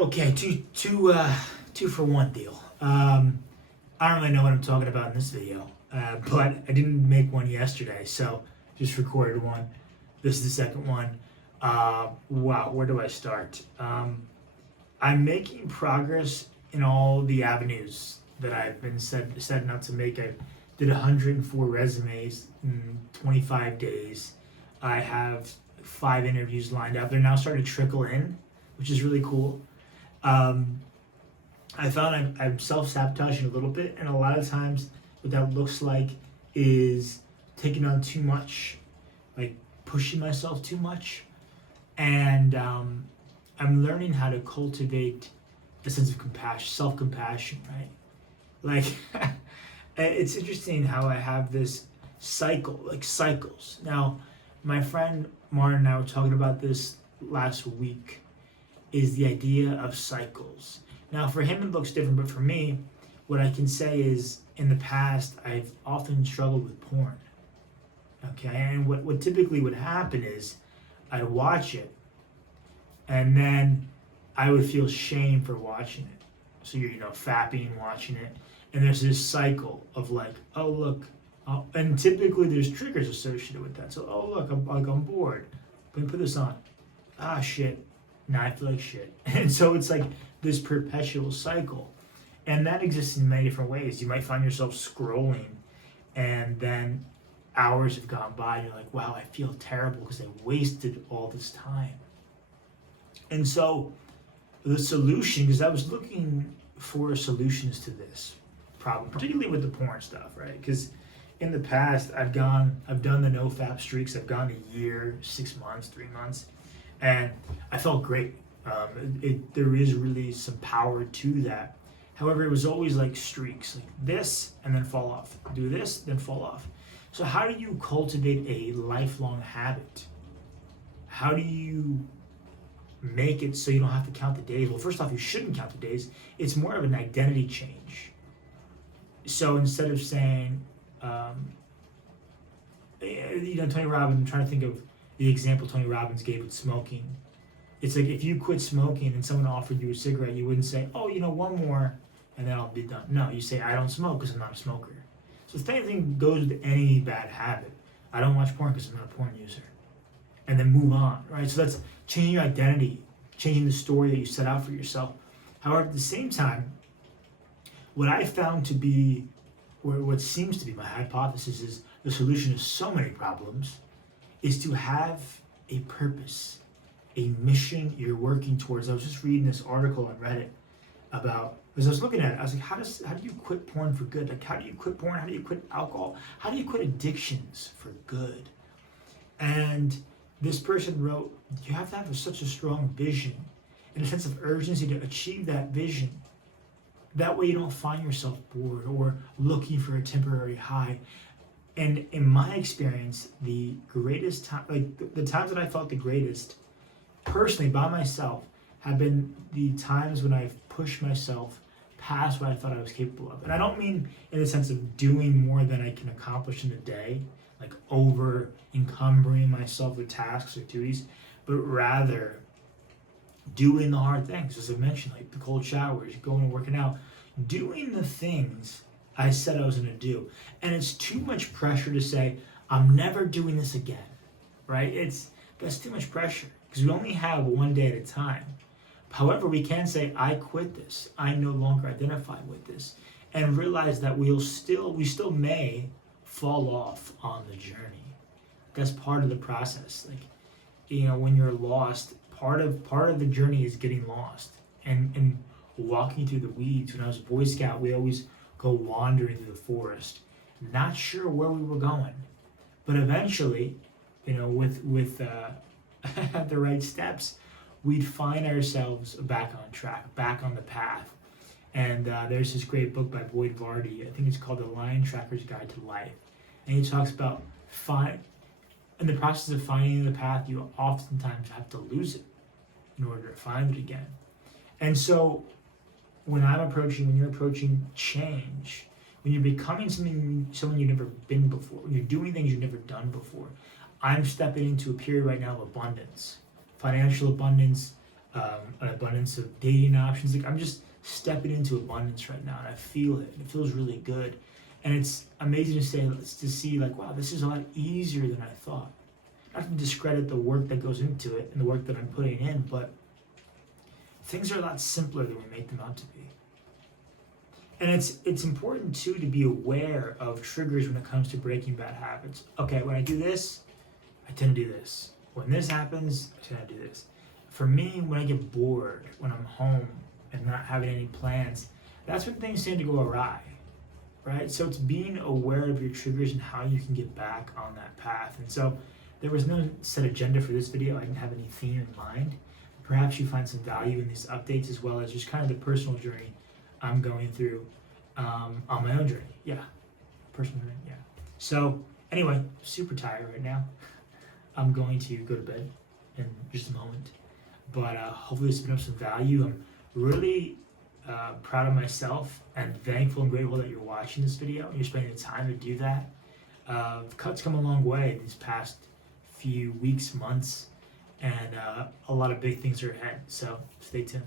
Okay, two for one deal. I don't really know what I'm talking about in this video, but I didn't make one yesterday, so just recorded one. This is the second one. Wow, where do I start? I'm making progress in all the avenues that I've been setting out to make. I did 104 resumes in 25 days. I have 5 interviews lined up. They're now starting to trickle in, which is really cool. Um, I found I'm self-sabotaging a little bit, and a lot of times what that looks like is taking on too much, like pushing myself too much, and I'm learning how to cultivate a sense of compassion, self-compassion, right? Like, it's interesting how I have this cycle, like cycles. Now, my friend Martin and I were talking about this last week, is the idea of cycles. Now, for him, it looks different, but for me, what I can say is in the past, I've often struggled with porn. Okay, and what typically would happen is I'd watch it, and then I would feel shame for watching it. So you're, fapping, watching it, and there's this cycle of like, oh, look, and typically there's triggers associated with that. So, oh, look, I'm bored. Let me put this on. Ah, shit. Now I feel like shit. And so it's like this perpetual cycle. And that exists in many different ways. You might find yourself scrolling, and then hours have gone by, and you're like, wow, I feel terrible because I wasted all this time. And so the solution, because I was looking for solutions to this problem, particularly with the porn stuff, right? Because in the past, I've done the no-fap streaks. I've gone a year, 6 months, 3 months, and I felt great. There is really some power to that. However, it was always like streaks, like this and then fall off. Do this, then fall off. So how do you cultivate a lifelong habit? How do you make it so you don't have to count the days? Well, first off, you shouldn't count the days. It's more of an identity change. So instead of saying, Tony Robbins, I'm trying to think of the example Tony Robbins gave with smoking. It's like if you quit smoking and someone offered you a cigarette, you wouldn't say, oh, one more and then I'll be done. No, you say, I don't smoke because I'm not a smoker. So the same thing goes with any bad habit. I don't watch porn because I'm not a porn user. And then move on, right? So that's changing your identity, changing the story that you set out for yourself. However, at the same time, what I found to be, or what seems to be my hypothesis, is the solution to so many problems is to have a purpose, a mission you're working towards. I was just reading this article on Reddit about, as I was looking at it, I was like, how do you quit porn for good? Like, how do you quit porn? How do you quit alcohol? How do you quit addictions for good? And this person wrote, you have to have such a strong vision and a sense of urgency to achieve that vision. That way you don't find yourself bored or looking for a temporary high. And in my experience, the greatest time, like the times that I felt the greatest, personally by myself, have been the times when I've pushed myself past what I thought I was capable of. And I don't mean in the sense of doing more than I can accomplish in a day, like over encumbering myself with tasks or duties, but rather doing the hard things, as I mentioned, like the cold showers, going and working out, doing the things I said I was going to do. And it's too much pressure to say, I'm never doing this again, right? That's too much pressure because we only have one day at a time. However, we can say, I quit this. I no longer identify with this, and realize that we still may fall off on the journey. That's part of the process. Like, when you're lost, part of the journey is getting lost and walking through the weeds. When I was a Boy Scout, we always go wandering through the forest, not sure where we were going, but eventually, with the right steps, we'd find ourselves back on track, back on the path. And there's this great book by Boyd Vardy. I think it's called The Lion Tracker's Guide to Life. And he talks about in the process of finding the path, you oftentimes have to lose it in order to find it again. And so when you're approaching change, when you're becoming someone you've never been before, when you're doing things you've never done before, I'm stepping into a period right now of abundance, financial abundance, an abundance of dating options. Like I'm just stepping into abundance right now, and I feel it. It feels really good, and it's amazing to see like, wow, this is a lot easier than I thought. Not to discredit the work that goes into it and the work that I'm putting in, but things are a lot simpler than we make them out to be. And it's important too to be aware of triggers when it comes to breaking bad habits. Okay, when I do this, I tend to do this. When this happens, I tend to do this. For me, when I get bored, when I'm home and not having any plans, that's when things tend to go awry, right? So it's being aware of your triggers and how you can get back on that path. And so there was no set agenda for this video. I didn't have any theme in mind. Perhaps you find some value in these updates as well as just kind of the personal journey I'm going through on my own journey. Yeah, personal journey, yeah. So anyway, super tired right now. I'm going to go to bed in just a moment. But hopefully this has been of some value. I'm really proud of myself and thankful and grateful that you're watching this video and you're spending the time to do that. The cut's come a long way these past few weeks, months, and a lot of big things are ahead. So stay tuned.